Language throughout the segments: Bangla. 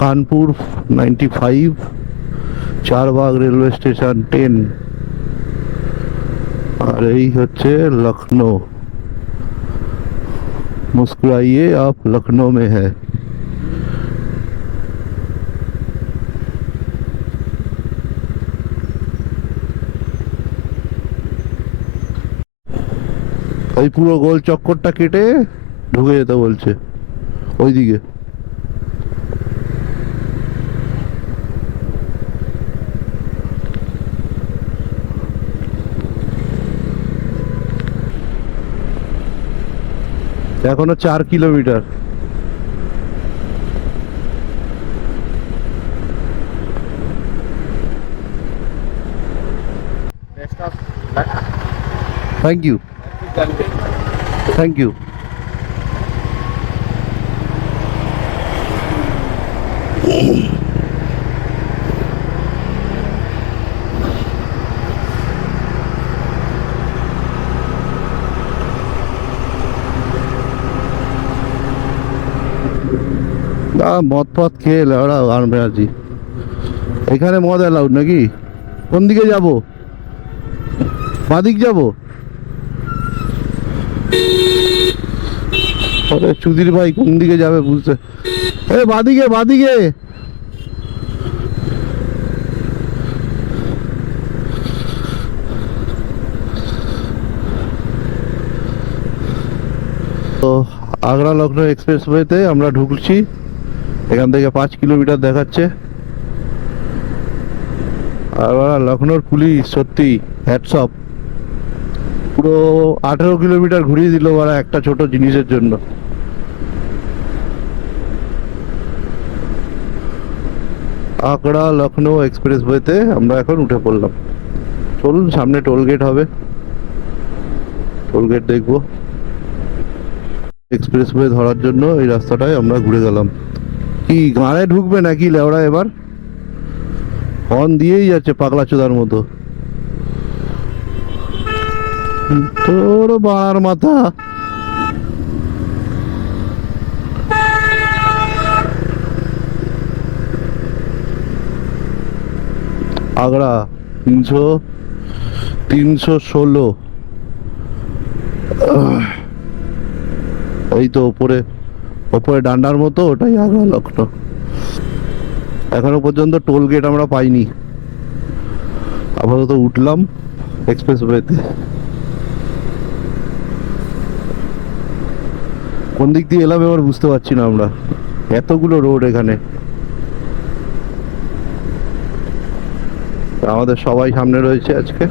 कानपुर 95, चारबाग रेलवे स्टेशन 10 और यही হচ্ছে लखनऊ। मुस्कुराइए आप लखनऊ में है। ওই পুরো গোল চক্করটা কেটে ঢুকে যেতে বলছে ওইদিকে। এখনো 4 kilometre. Thank you, thank you. না মদ ফদ খেয়ে ওরা আনবে আছি। এখানে মদ অ্যালাউড নাকি? কোন দিকে যাব? বাদিক যাব? আরে চুদির ভাই কোন দিকে যাবে বুঝতে। এ বাদিকে, বাদিকে। তো আগ্রা লখনৌ এক্সপ্রেসওয়েতে আমরা ঢুকছি। এখান থেকে 5 কিলোমিটার দেখাচ্ছে। আর লখনৌর পুলিশ সত্যি হ্যাটস অফ। পুরো 18 কিলোমিটার ঘুরিয়ে দিল ওরা একটা ছোট জিনিসের জন্য। আগ্রা লখনৌ এক্সপ্রেসওয়েতে আমরা এখন উঠে পড়লাম। চলুন, সামনে টোল গেট হবে, টোল গেট দেখবো। এক্সপ্রেসওয়ে ধরার জন্য এই রাস্তাটায় আমরা ঘুরে গেলাম। কি গাঁড়ে ঢুকবে নাকি লেওড়া? এবার হর্ন দিয়েই যাচ্ছে পাগলা চোদার মতো। তোর বাড়ার মাথা। আগ্রা 316। এই তো ওপরে ওপরে ডান্ডার মতো, ওটাই আগ্রা লখনৌ। এখনো পর্যন্ত টোল গেট আমরা পাইনি। আপাতত উঠলাম এক্সপ্রেসওয়েতে। কোন দিক দিয়ে এলাম এবার বুঝতে পারছি না আমরা, এতগুলো রোড এখানে। আমাদের সবাই সামনে রয়েছে আজকে।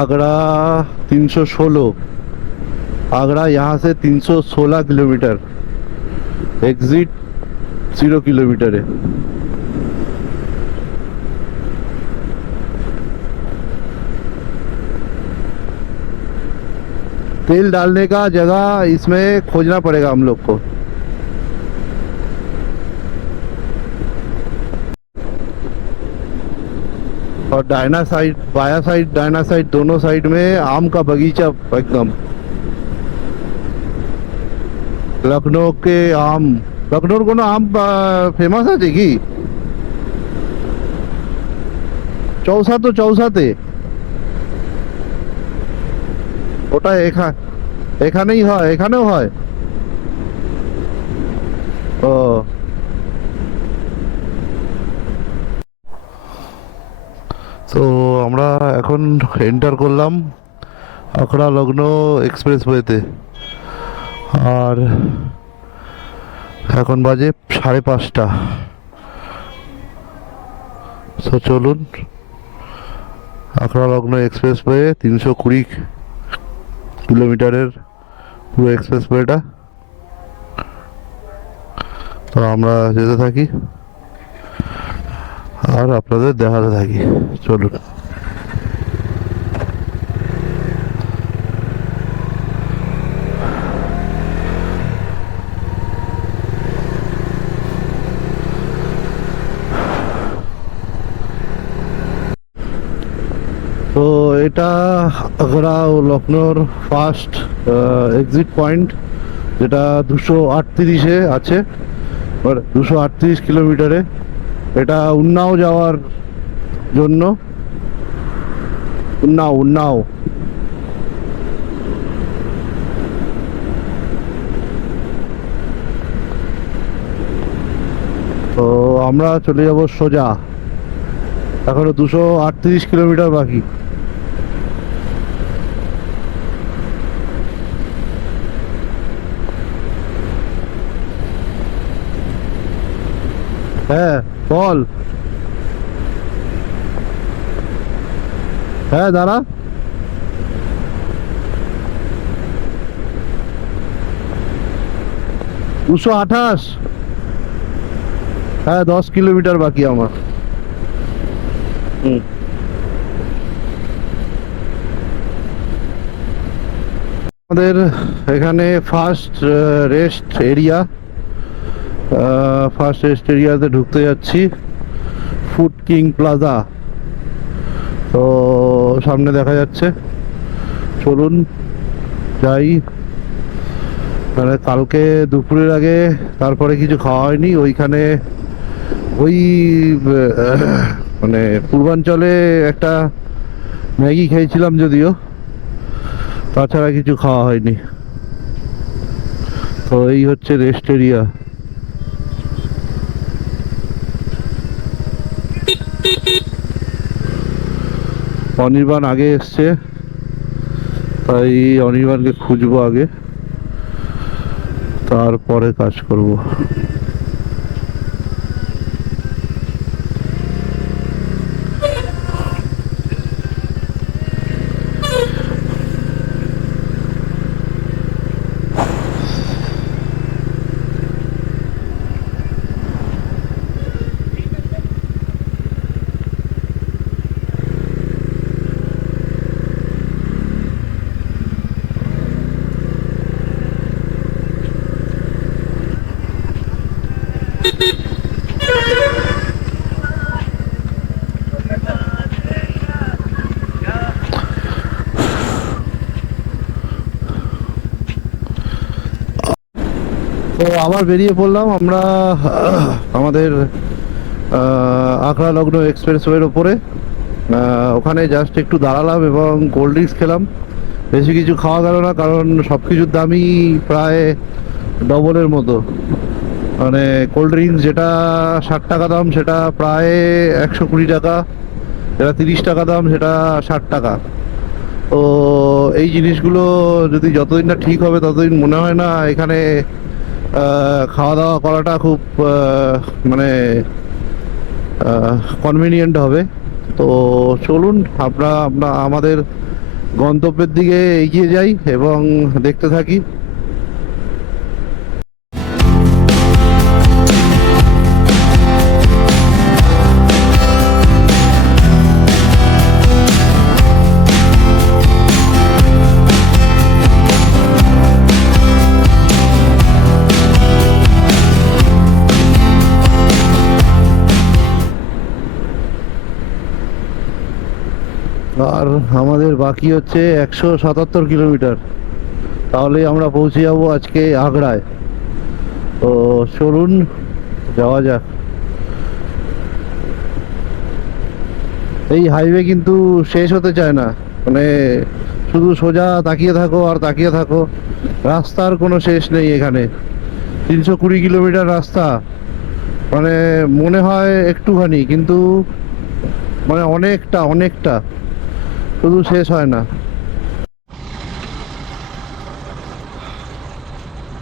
आगरा 316। आगरा यहाँ से 316 किलोमीटर। एग्जिट 0 किलोमीटर है। तेल डालने का जगह इसमें खोजना पड़ेगा हम लोग को। और डायना साइड, बाया साइड, डायना साइड, दोनों साइड में आम का बगीचा एकदम। लखनऊ के आम, लखनऊ को आम फेमस আছে কি? চৌসা তো চৌসাতে, ওটা এখানেই হয়, এখানেও হয়। ও তো আমরা এখন এন্টার করলাম আখড়া লখনৌ এক্সপ্রেসওয়েতে। আর এখন বাজে 5:30। তো চলুন, আখড়া লখনৌ এক্সপ্রেসওয়ে 320 কিলোমিটারের পুরো এক্সপ্রেসওয়েটা। তো আমরা যেতে থাকি। আর আপনাদের দেখাতে থাকি, চলুন। তো এটা আগ্রা ও লখনৌর ফার্স্ট এক্সিট পয়েন্ট, যেটা 238-এ আছে, 238 কিলোমিটারে। এটা উন্নাও যাওয়ার জন্য, উন্নাও উন্নাও। তো আমরা চলে যাব সোজা, এখনো 238 কিলোমিটার বাকি। হ্যাঁ বল। হ্যাঁ দাঁড়া। 228। হ্যাঁ 10 কিলোমিটার বাকি আমার। হুম। আমাদের এখানে ফার্স্ট রেস্ট এরিয়াতে ঢুকতে যাচ্ছি, ফুড কিং প্লাজা। তো সামনে দেখা যাচ্ছে, চলুন যাই। মানে কালকে দুপুরের আগে তারপরে কিছু খাওয়া হয়নি ওইখানে। ওই মানে পূর্বাঞ্চলে একটা ম্যাগি খেয়েছিলাম যদিও, তাছাড়া কিছু খাওয়া হয়নি। তো এই হচ্ছে রেস্ট এরিয়া। অনির্বাণ আগে এসছে, তাই অনির্বাণকে খুঁজবো আগে, তারপরে কাজ করব। তো আবার বেরিয়ে পড়লাম আমরা আমাদের আগ্রা লখনৌ এক্সপ্রেসওয়ের ওপরে। ওখানে জাস্ট একটু দাঁড়ালাম এবং কোল্ড ড্রিঙ্কস খেলাম। বেশি কিছু খাওয়া গেল না, কারণ সব কিছুর দামই প্রায় ডবলের মতো। মানে কোল্ড ড্রিঙ্কস যেটা 60 টাকা দাম, সেটা প্রায় 120 টাকা। যেটা 30 টাকা দাম, সেটা 60 টাকা। তো এই জিনিসগুলো যদি যতদিন না ঠিক হবে ততদিন মনে হয় না এখানে খাওয়া দাওয়া করাটা খুব মানে কনভিনিয়েন্ট হবে। তো চলুন আমরা আমাদের গন্তব্যের দিকে এগিয়ে যাই এবং দেখতে থাকি। আর আমাদের বাকি হচ্ছে 177 কিলোমিটার, তাহলেই আমরা পৌঁছে যাব আজকে আগ্রায়। তো চলুন যাওয়া যাক। এই হাইওয়ে কিন্তু শেষ হতে চায় না, মানে শুধু সোজা তাকিয়ে থাকো আর তাকিয়ে থাকো, রাস্তার কোনো শেষ নেই এখানে। 320 কিলোমিটার রাস্তা, মানে মনে হয় একটুখানি, কিন্তু মানে অনেকটা অনেকটা, শুধু শেষ হয় না।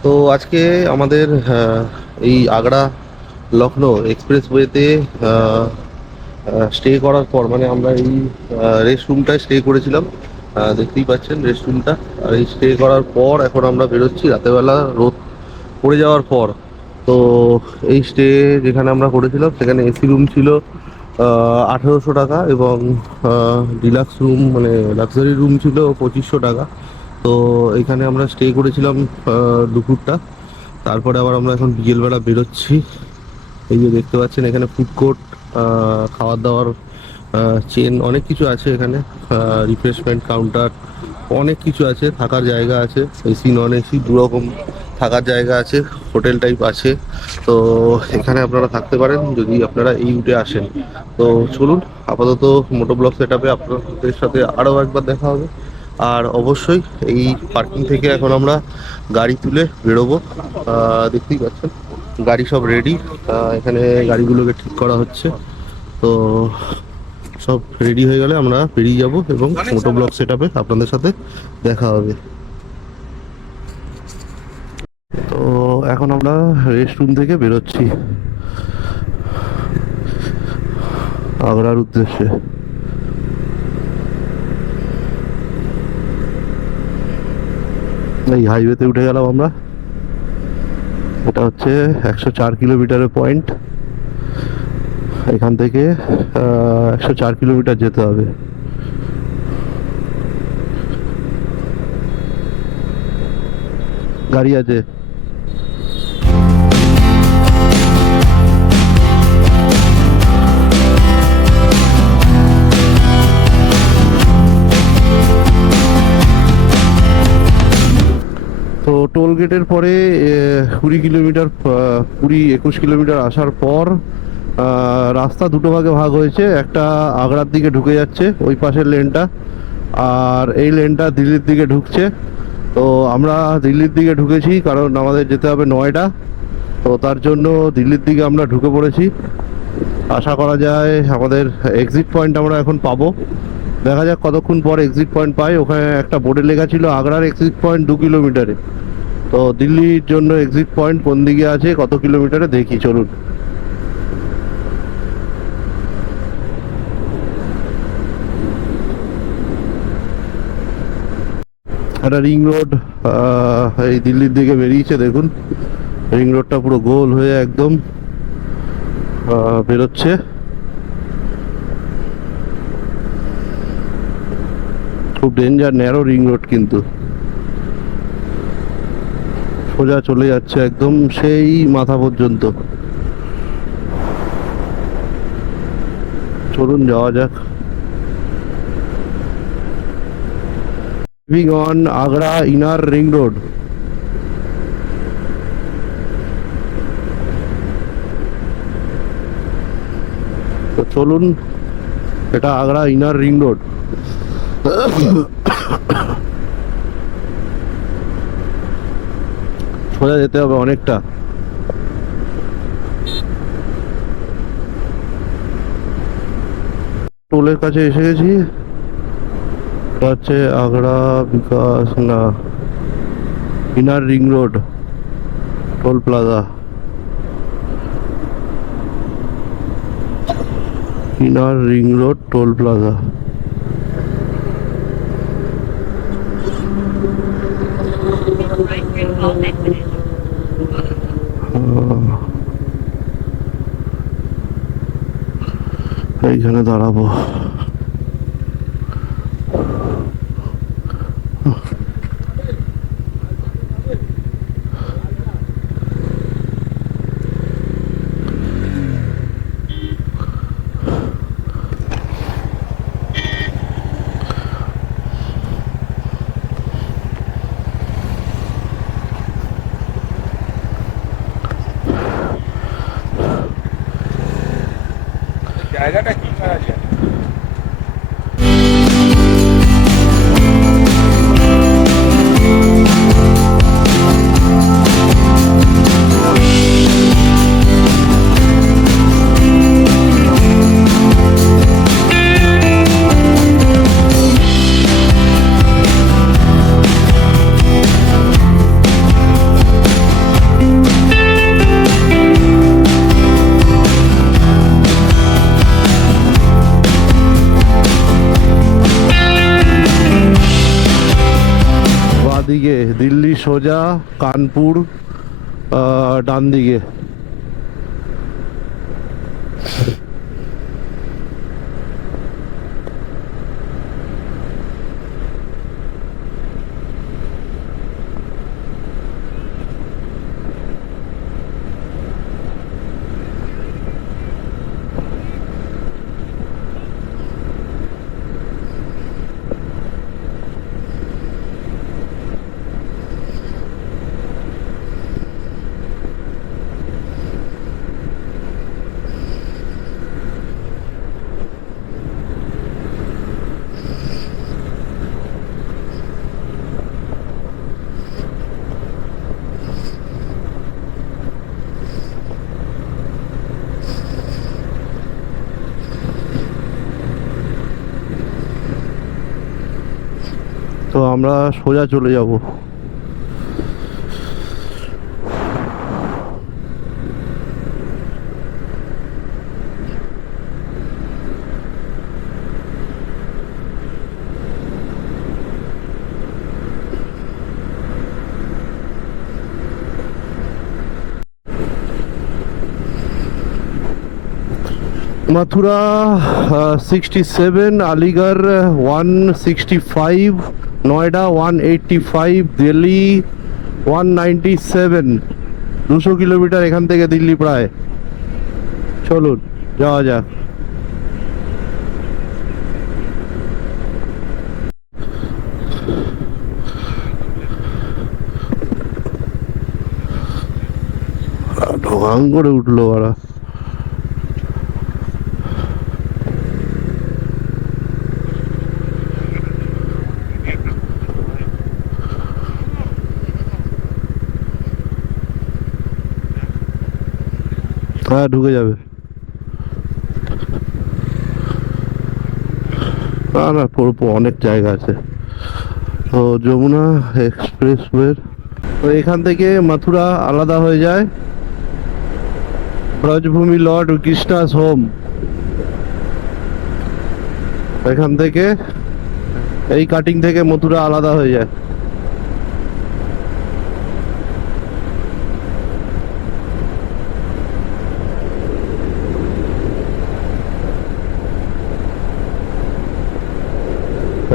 তো আজকে আমাদের এই আগ্রা লখনৌ এক্সপ্রেসওয়েতে স্টে করার পর, মানে আমরা এই রেস্ট রুমটায় স্টে করেছিলাম, দেখতেই পাচ্ছেন রেস্ট রুমটা। আর এই স্টে করার পর এখন আমরা বেরোচ্ছি রাতেরবেলা রোদ পড়ে যাওয়ার পর। তো এই স্টে যেখানে আমরা করেছিলাম সেখানে এসি রুম ছিল, 1800 টাকা, এবং ডিলাক্স রুম মানে লাক্সারি রুম ছিল 2500 টাকা। তো এখানে আমরা স্টে করেছিলাম দুপুরটা। তারপরে আবার আমরা এখন বিকেলবেলা বেরোচ্ছি। এই যে দেখতে পাচ্ছেন এখানে ফুড কোর্ট, খাওয়ার দাওয়ার চেন অনেক কিছু আছে এখানে, রিফ্রেশমেন্ট কাউন্টার অনেক কিছু আছে, থাকার জায়গা আছে, এসি নন এসি দুরকম থাকার জায়গা আছে, হোটেল টাইপ আছে। তো এখানে আপনারা থাকতে পারেন যদি আপনারা এই রুটে আসেন। তো চলুন, আপাতত মোটো ব্লগ সেট আপে আপনাদের সাথে আরও একবার দেখা হবে। আর অবশ্যই এই পার্কিং থেকে এখন আমরা গাড়ি তুলে বেরোবো। দেখতেই পাচ্ছেন গাড়ি সব রেডি, এখানে গাড়িগুলোকে ঠিক করা হচ্ছে। তো সব রেডি হয়ে গেলে আমরা বেরিয়ে যাব এবং মোটো ব্লগ সেট আপে আপনাদের সাথে দেখা হবে। তো এখন আমরা রেস্ট রুম থেকে বেরোচ্ছি আগ্রার উদ্দেশ্যে। এই হাইওয়েতে উঠে গেলাম আমরা। এটা হচ্ছে 104 কিলোমিটারের পয়েন্ট। এখান থেকে 104 কিলোমিটার যেতে হবে। গাড়ি আছে। তো টোল গেটের পরে 20 কিলোমিটার 20-21 কিলোমিটার আসার পর রাস্তা দুটো ভাগে ভাগ হয়েছে। একটা আগ্রার দিকে ঢুকে যাচ্ছে ওই পাশের লেনটা, আর এই লেনটা দিল্লির দিকে ঢুকছে। তো আমরা দিল্লির দিকে ঢুকেছি কারণ আমাদের যেতে হবে নয়ডা। তো তার জন্য দিল্লির দিকে আমরা ঢুকে পড়েছি। আশা করা যায় আমাদের এক্সিট পয়েন্ট আমরা এখন পাবো। দেখা যাক কতক্ষণ পর এক্সিট পয়েন্ট পাই। ওখানে একটা বোর্ডে লেখা ছিল আগ্রার এক্সিট পয়েন্ট 2 কিলোমিটারে। তো দিল্লির জন্য এক্সিট পয়েন্ট কোন দিকে আছে, কত কিলোমিটারে, দেখি চলুন। একটা রিং রোড এই দিল্লির দিকে বেরিয়েছে, দেখুন রিং রোডটা পুরো গোল হয়ে একদম বেরোচ্ছে। খুব ডেঞ্জার ন্যারো রিং রোড, কিন্তু সোজা চলে যাচ্ছে একদম সেই মাথা পর্যন্ত। চলুন যাওয়া যাক। Moving on Agra inner ring road. তো চলুন, এটা আগ্রা ইনার রিং রোড। সোজা যেতে হবে অনেকটা। টোলের কাছে এসে গেছি। এটা হচ্ছে আগ্রা বিকাশ না inner ring road toll plaza. Inner ring road toll plaza. এইখানে দাঁড়াবো। জায়গাটা কি আছে? দিকে দিল্লি সোজা, কানপুর ডান দিকে। তো আমরা সোজা চলে যাব। मथुरा 67, अलीगढ़ 165, नोएडा 185, दिल्ली 197। 200 কিলোমিটার এখান থেকে দিল্লি প্রায়। চলুন যাওয়া যাক। ঢং করে উঠলো ওরা। হ্যাঁ ঢুকে যাবে। না না অনেক জায়গা আছে। তো যমুনা এক্সপ্রেসওয়ে, তো এখান থেকে মথুরা আলাদা হয়ে যায়। ব্রজভূমি লর্ড কৃষ্ণাস হোম, এখান থেকে এই কাটিং থেকে মথুরা আলাদা হয়ে যায়।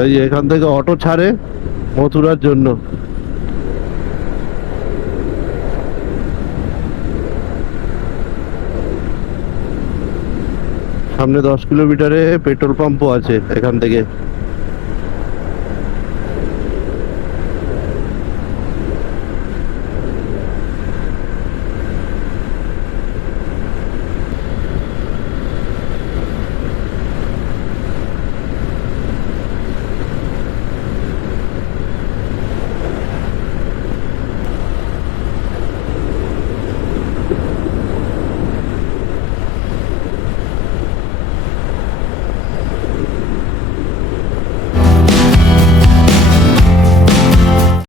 এই যে এখান থেকে অটো ছাড়ে মথুরার জন্য। সামনে 10 কিলোমিটারে পেট্রোল পাম্পও আছে এখান থেকে।